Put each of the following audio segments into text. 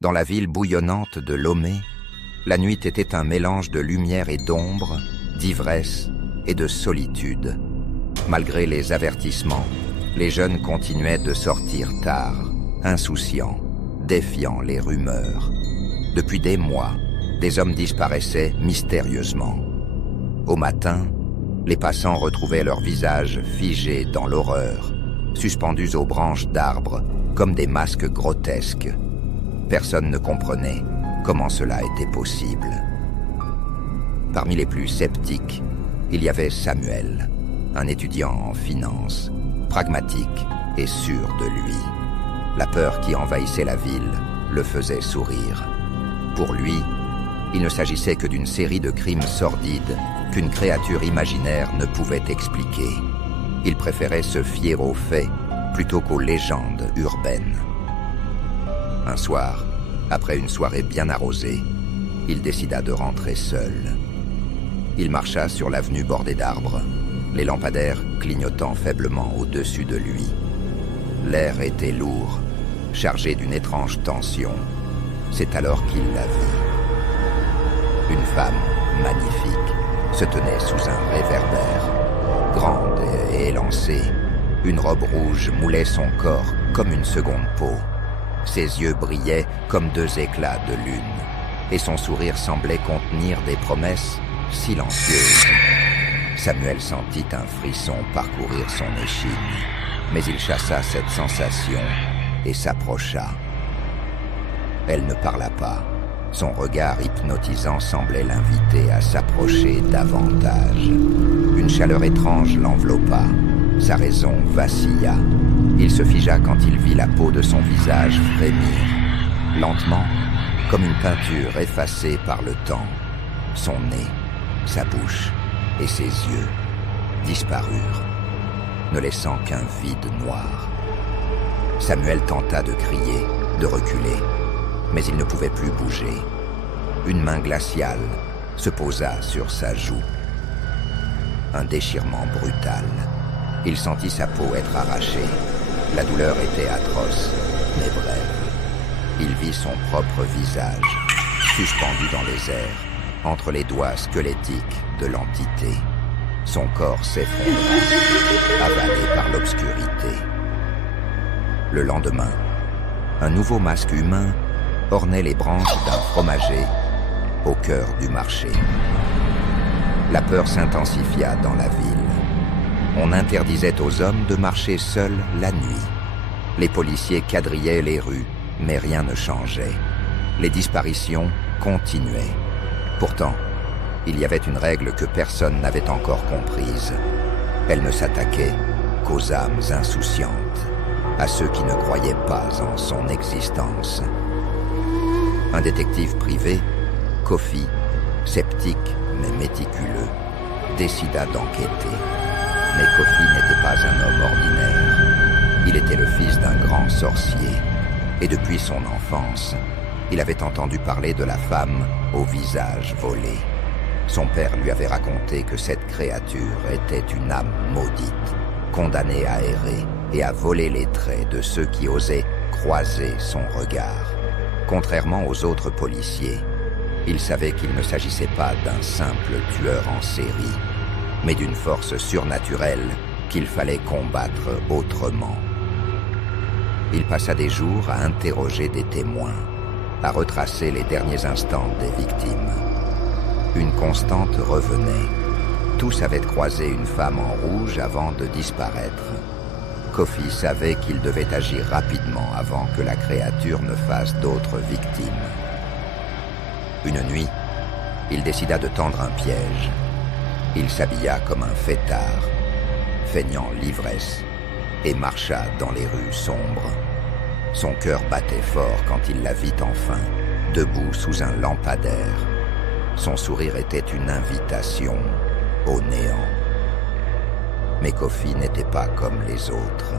Dans la ville bouillonnante de Lomé, la nuit était un mélange de lumière et d'ombre, d'ivresse et de solitude. Malgré les avertissements, les jeunes continuaient de sortir tard, insouciants, défiant les rumeurs. Depuis des mois, des hommes disparaissaient mystérieusement. Au matin, les passants retrouvaient leurs visages figés dans l'horreur, suspendus aux branches d'arbres comme des masques grotesques. Personne ne comprenait comment cela était possible. Parmi les plus sceptiques, il y avait Samuel, un étudiant en finance, pragmatique et sûr de lui. La peur qui envahissait la ville le faisait sourire. Pour lui, il ne s'agissait que d'une série de crimes sordides qu'une créature imaginaire ne pouvait expliquer. Il préférait se fier aux faits plutôt qu'aux légendes urbaines. Un soir, après une soirée bien arrosée, il décida de rentrer seul. Il marcha sur l'avenue bordée d'arbres, les lampadaires clignotant faiblement au-dessus de lui. L'air était lourd, chargé d'une étrange tension. C'est alors qu'il la vit. Une femme magnifique se tenait sous un réverbère. Grande et élancée, une robe rouge moulait son corps comme une seconde peau. Ses yeux brillaient comme deux éclats de lune, et son sourire semblait contenir des promesses silencieuses. Samuel sentit un frisson parcourir son échine, mais il chassa cette sensation et s'approcha. Elle ne parla pas. Son regard hypnotisant semblait l'inviter à s'approcher davantage. Une chaleur étrange l'enveloppa. Sa raison vacilla. Il se figea quand il vit la peau de son visage frémir. Lentement, comme une peinture effacée par le temps, son nez, sa bouche et ses yeux disparurent, ne laissant qu'un vide noir. Samuel tenta de crier, de reculer, mais il ne pouvait plus bouger. Une main glaciale se posa sur sa joue. Un déchirement brutal. Il sentit sa peau être arrachée. La douleur était atroce, mais brève. Il vit son propre visage, suspendu dans les airs, entre les doigts squelettiques de l'entité. Son corps s'effondra, avalé par l'obscurité. Le lendemain, un nouveau masque humain ornait les branches d'un fromager au cœur du marché. La peur s'intensifia dans la ville. On interdisait aux hommes de marcher seuls la nuit. Les policiers quadrillaient les rues, mais rien ne changeait. Les disparitions continuaient. Pourtant, il y avait une règle que personne n'avait encore comprise. Elle ne s'attaquait qu'aux âmes insouciantes, à ceux qui ne croyaient pas en son existence. Un détective privé, Kofi, sceptique mais méticuleux, décida d'enquêter. Mais Kofi n'était pas un homme ordinaire. Il était le fils d'un grand sorcier. Et depuis son enfance, il avait entendu parler de la femme au visage volé. Son père lui avait raconté que cette créature était une âme maudite, condamnée à errer et à voler les traits de ceux qui osaient croiser son regard. Contrairement aux autres policiers, il savait qu'il ne s'agissait pas d'un simple tueur en série, mais d'une force surnaturelle qu'il fallait combattre autrement. Il passa des jours à interroger des témoins, à retracer les derniers instants des victimes. Une constante revenait. Tous avaient croisé une femme en rouge avant de disparaître. Kofi savait qu'il devait agir rapidement avant que la créature ne fasse d'autres victimes. Une nuit, il décida de tendre un piège. Il s'habilla comme un fêtard, feignant l'ivresse, et marcha dans les rues sombres. Son cœur battait fort quand il la vit enfin, debout sous un lampadaire. Son sourire était une invitation au néant. Mais Kofi n'était pas comme les autres.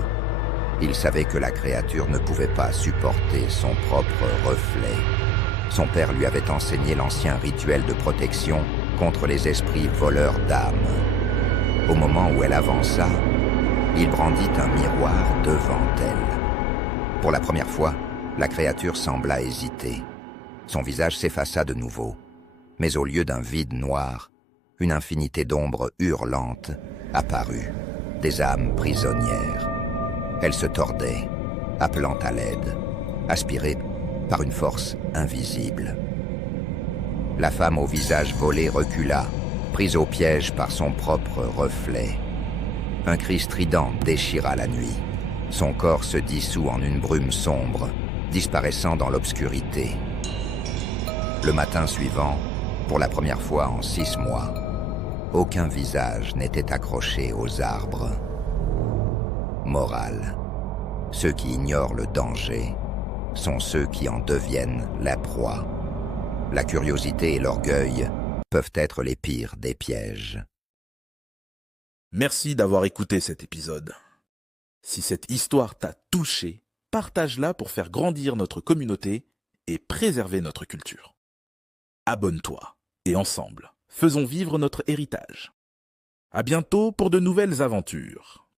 Il savait que la créature ne pouvait pas supporter son propre reflet. Son père lui avait enseigné l'ancien rituel de protection contre les esprits voleurs d'âmes. Au moment où elle avança, il brandit un miroir devant elle. Pour la première fois, La créature sembla hésiter. Son visage s'effaça de nouveau. Mais au lieu d'un vide noir, une infinité d'ombres hurlantes apparut, des âmes prisonnières. Elles se tordaient, appelant à l'aide, aspirées par une force invisible. La femme au visage volé recula, prise au piège par son propre reflet. Un cri strident déchira la nuit. Son corps se dissout en une brume sombre, disparaissant dans l'obscurité. Le matin suivant, pour la première fois en 6 mois, aucun visage n'était accroché aux arbres. Morale. Ceux qui ignorent le danger sont ceux qui en deviennent la proie. La curiosité et l'orgueil peuvent être les pires des pièges. Merci d'avoir écouté cet épisode. Si cette histoire t'a touché, partage-la pour faire grandir notre communauté et préserver notre culture. Abonne-toi et ensemble, faisons vivre notre héritage. À bientôt pour de nouvelles aventures.